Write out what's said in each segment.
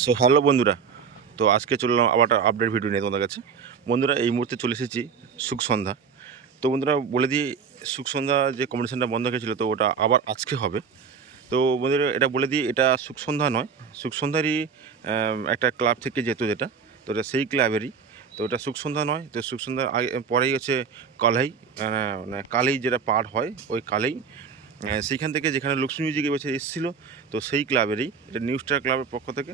So hello বন্ধুরা, তো আজকে চললাম আবার আপডেট ভিডিও নিয়ে তোমাদের কাছে। বন্ধুরা, এই মুহূর্তে চলে এসেছি সুখ সন্ধ্যা। তো বন্ধুরা, বলে দিই, সুখ সন্ধ্যা যে কম্পিটিশনটা বন্ধ হয়েছিল, তো ওটা আবার আজকে হবে। তো বন্ধুরা, এটা বলে দিই, এটা সুখ সন্ধ্যা নয়। সুখ সন্ধ্যারই একটা ক্লাব থেকে যেত যেটা, তো এটা সেই ক্লাবেরই তো এটা সুখ সন্ধ্যা নয়, তো সুখ সন্ধ্যার আগে, পরেই হচ্ছে কালাই মানে কালেই যেটা পার হয়, ওই কালেই সেইখান থেকে যেখানে লক্ষ্মী মিউজিক এবছর এসেছিল, তো সেই ক্লাবেরই এটা নিউ স্টার ক্লাবের পক্ষ থেকে।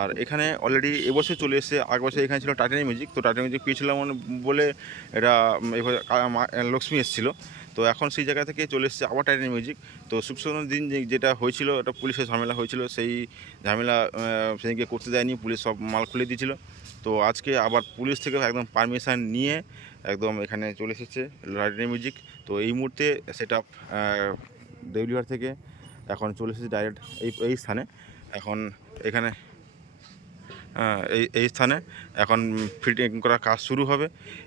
আর এখানে অলরেডি এবছর চলে এসেছে, আগের বছর এখানে ছিল টাটানি মিউজিক তো টাটানি মিউজিক পেয়েছিলাম বলে এটা এবার লক্ষ্মী এসেছিল। তো এখন সেই জায়গা থেকে চলে এসেছে আবার টাইটানি মিউজিক তো সুখসনের দিন যেটা হয়েছিল, একটা পুলিশের ঝামেলা হয়েছিল, সেই ঝামেলা সেদিনকে করতে দেয়নি, পুলিশ সব মাল খুলে দিয়েছিল। তো আজকে আবার পুলিশ থেকে একদম পারমিশন নিয়ে একদম এখানে চলে এসেছে টাইটানি মিউজিক তো এই মুহূর্তে সেটা দেউলিহাট থেকে এখন চলে এসেছে ডাইরেক্ট এই এই স্থানে। এখন এখানে এই এই স্থানে এখন ফিটিং করার কাজ শুরু হবে।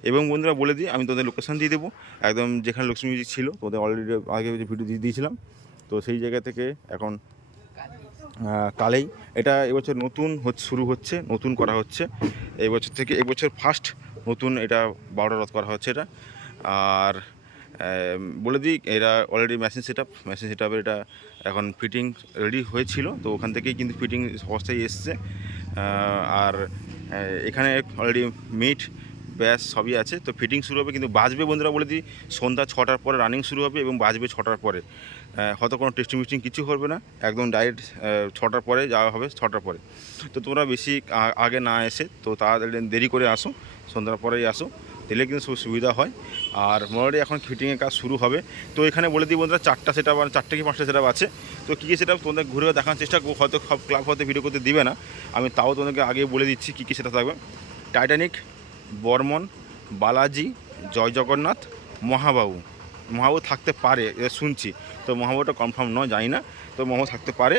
এবং বন্ধুরা বলে দিই, আমি তোদের লোকেশান দিয়ে দেবো। একদম যেখানে লক্ষ্মী মিউজিক ছিল তোদের অলরেডি আগে যে ভিডিও দিয়ে দিয়েছিলাম। তো সেই জায়গা থেকে এখন কালেই। এটা এবছর নতুন হচ্ছে শুরু হচ্ছে, নতুন করা হচ্ছে। এই বছর থেকে, এবছর ফার্স্ট নতুন এটা বারোটা রথ করা হচ্ছে এটা। আর বলে দিই, এরা already machine set up machine set আপের এটা এখন ফিটিং রেডি হয়েছিল, তো ওখান থেকেই কিন্তু ফিটিং অবস্থায় এসছে। আর এখানে অলরেডি মিট ব্যাস সবই আছে। তো ফিটিং শুরু হবে কিন্তু বাজবে বন্ধুরা বলে দিই, সন্ধ্যা ছটার পরে রানিং শুরু হবে এবং বাজবে ছটার পরে। হয়তো কোনো টেস্টিং মিস্টিং কিছু হবে না, একদম ডাইরেক্ট ছটার পরে যাওয়া হবে, ছটার পরে। তো তোমরা বেশি আগে না এসে, তো তাড়াতাড়ি দেরি করে আসো, সন্ধ্যার পরেই আসো। দিলে কিন্তু সুবিধা হয়। আর মোটামুটি এখন ফিটিংয়ের কাজ শুরু হবে। তো এখানে বলে দিই বন্ধুরা, চারটা সেটা মানে চারটে কি পাঁচটা সেটা আছে? তো কী কী সেটা তোমাদের ঘুরে দেখানোর চেষ্টা করব, হয়তো সব ক্লাব হয়তো ভিডিও করতে দিবে না। আমি তাও তোমাদেরকে আগে বলে দিচ্ছি কী কী সেটা থাকবে। টাইটানিক বর্মন, বালাজি, জয় জগন্নাথ মহাবাবু মহাবাবু থাকতে পারে শুনছি। তো মহাবুটা কনফার্ম নয়, জানি না। তো মহাবাবু থাকতে পারে।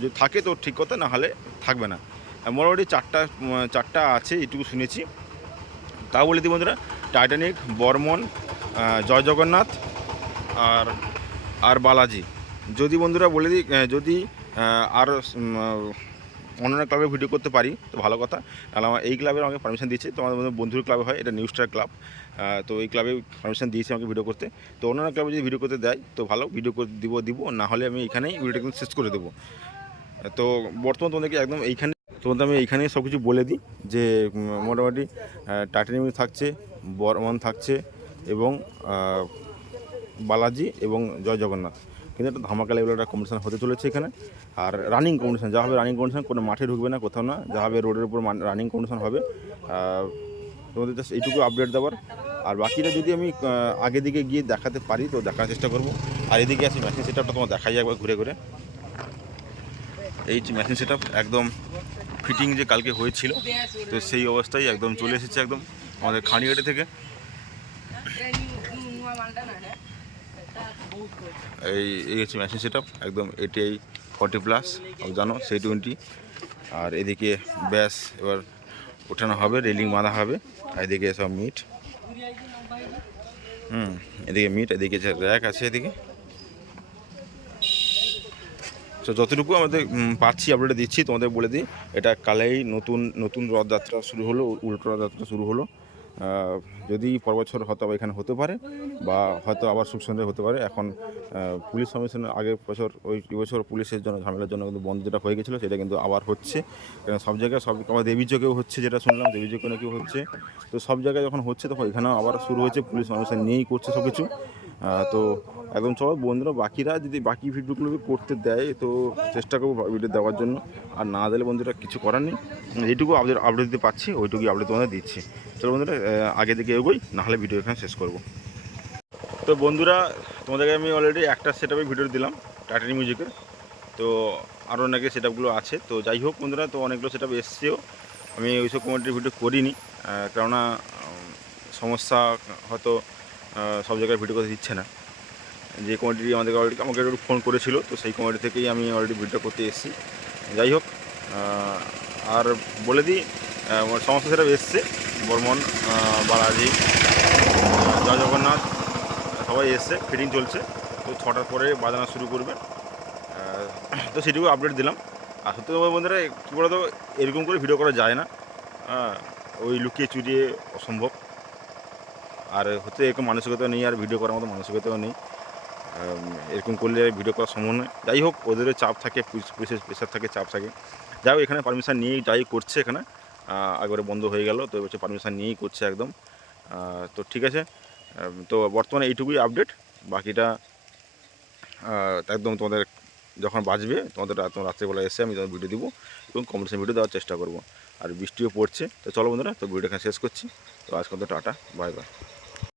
যদি থাকে তো ঠিক কথা, না হলে থাকবে না। মোটামুটি চারটা চারটা আছে এটুকু শুনেছি। তাও বলে দিই বন্ধুরা টাইটানিক বর্মন জয় জগন্নাথ আর আর বালাজি। যদি বন্ধুরা বলে দিই যদি আর অন্যান্য ক্লাবে ভিডিও করতে পারি, তো ভালো কথা। তাহলে আমার এই ক্লাবের আমাকে পারমিশন দিয়েছে, তো আমাদের বন্ধু- বন্ধুর ক্লাবে হয়, এটা নিউ স্টার ক্লাব তো এই ক্লাবে পারমিশন দিয়েছে আমাকে ভিডিও করতে। তো অন্যান্য ক্লাবে যদি ভিডিও করতে দেয়, তো ভালো ভিডিও করে দিব দিব। না হলে আমি এখানেই ভিডিওটা শেষ করে দেবো। তো বর্তমান তোমাদেরকে একদম এইখানে তোমাদের আমি এইখানেই সব কিছু বলে দিই যে মোটামুটি টাটানিমি থাকছে, বর্মন থাকছে এবং বালাজি এবং জয় জগন্নাথ। কিন্তু একটা ধামাকা লেভেলের একটা কম্পিটিশন হতে চলেছে এখানে। আর রানিং কম্পিটিশন যা হবে রানিং কম্পিটিশন কোনো মাঠে ঢুকবে না কোথাও না। যা হবে রোডের উপর রানিং কম্পিটিশন হবে। তোমাদের জাস্ট এইটুকু আপডেট দেওয়ার। আর বাকিটা যদি আমি আগে দিকে গিয়ে দেখাতে পারি, তো দেখার চেষ্টা করব। আর এদিকে আছে মেশিন সেটআপটা তোমার দেখাই একবার ঘুরে ঘুরে। এই মেশিন সেটআপ একদম ফিটিং যে কালকে হয়েছিল, তো সেই অবস্থায় একদম চলে এসেছে একদম আমাদের খানিঘাটে থেকে। এই এই হচ্ছে মেশিন সেটআপ একদম এটিআই ফর্টি প্লাস জানো, সেই টোয়েন্টি আর এদিকে ব্যাস, এবার ওঠানো হবে রেলিং বাঁধা হবে, আর এদিকে সব মিট হুম, এদিকে মিট এদিকে র্যাক আছে এদিকে। তো যতটুকু আমাদের পাচ্ছি আপডেট দিচ্ছি, তোমাদের বলে দিই। এটা কালেই নতুন নতুন রথযাত্রা শুরু হলো, উল্টো রথযাত্রা শুরু হলো। যদি পর বছর হয়তো আবার এখানে হতে পারে, বা হয়তো আবার সুখ সন্ধ্যা হতে পারে, এখন পুলিশ কমিশনের আগের বছর, ওই বছর পুলিশের জন্য ঝামেলার জন্য কিন্তু বন্ধ যেটা হয়ে গেছিল, সেটা কিন্তু আবার হচ্ছে। কারণ সব জায়গায় সব আবার দেবী চোখেও হচ্ছে যেটা শুনলাম দেবী চোখে নাকি হচ্ছে। তো সব জায়গায় যখন হচ্ছে, তখন এখানেও আবার শুরু হয়েছে, পুলিশ কমিশন নিয়েই করছে সব কিছু তো একদম চলো, বন্ধুরা, বাকিরা যদি বাকি ভিডিওগুলো করতে দেয়, তো চেষ্টা করব ভিডিও দেওয়ার জন্য। আর না দিলে বন্ধুরা কিছু করার নেই। যেটুকু আপডেট আপডেট দিতে পারছি, ওইটুকুই আপডেট তোমাদের দিচ্ছি। চলো বন্ধুরা আগে দিকে এগোই নাহলে ভিডিও এখানে শেষ করব। তো বন্ধুরা, তোমাদেরকে আমি অলরেডি একটা সেট ভিডিও দিলাম টাটানি মিউজিকের তো আরও নাকি সেট আছে। তো যাই হোক বন্ধুরা, তো অনেকগুলো সেট আপ এসছেও। আমি ওইসব কমিটির ভিডিও করিনি। কেননা সমস্যা হয়তো সব জায়গায় ভিডিও করতে দিচ্ছে না। যে কমিটি আমাদেরকে অলরেডি আমাকে একটু ফোন করেছিল, তো সেই কমিটি থেকেই আমি অলরেডি ভিডিও করতে এসেছি। যাই হোক আর বলে দিই সমস্ত সেটা এসছে। বর্মন বালাজি জয় জগন্নাথ, সবাই এসছে ফিটিং চলছে। তো ছটার পরে বাজানো শুরু করবে। তো সেটুকু আপডেট দিলাম। আর সত্যি বন্ধুরা, কী বলতো, এরকম করে ভিডিও করা যায় না। ওই লুকিয়ে চুরিয়ে অসম্ভব। আর হচ্ছে এরকম মানসিকতা নেই, আর ভিডিও করার মতো মানসিকতাও নেই। এরকম করলে ভিডিও করা সম্ভব নয়। যাই হোক, ওদেরও চাপ থাকে, পুলিশ, পুলিশের প্রেশার থাকে, চাপ থাকে। যাই হোক, এখানে পারমিশন নিয়েই যাই করছে এখানে। একবারে বন্ধ হয়ে গেল, তো হচ্ছে পারমিশন নিয়েই করছে একদম। তো ঠিক আছে। তো বর্তমানে এইটুকুই আপডেট বাকিটা একদম তোমাদের যখন বাজবে, তোমাদের রাত রাত্রেবেলা এসে আমি তোমাদের ভিডিও দিব এবং কম্পিটিশন ভিডিও দেওয়ার চেষ্টা করব। আর বৃষ্টিও পড়ছে। তো চলো বন্ধুরা, তো ভিডিও এখানে শেষ করছি। তো আজকে তো টাটা বাই বাই